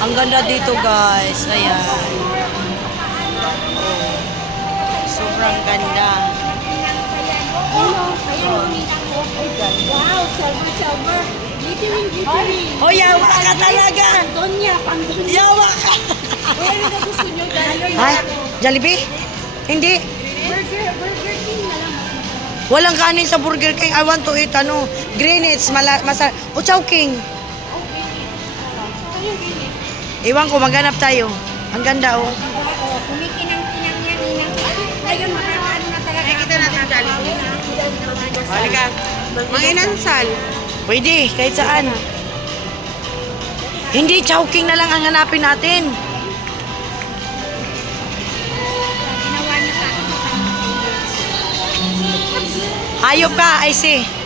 Ang ganda dito, guys. Ayan. Sobrang ganda. Wow, silver. Glittering. Oh, yawa ka talaga. Pandonya. Yawa ka. Ano na gusto nyo? Ay, Jollibee? Hindi. Burger King na lang. Walang kanin sa Burger King. I want to eat, Greenwich, o Chowking. Iwan ko, maghanap tayo. Ang ganda, oh. Kumikinang-kinang yan. Ayun, makakaano na talaga. Nakikita natin Jollibee. Halika. Mga inansal. Pwede, kahit saan. Hindi, Chowking na lang ang hanapin natin. Ginawa niya sa akin. Hayop ka, I see.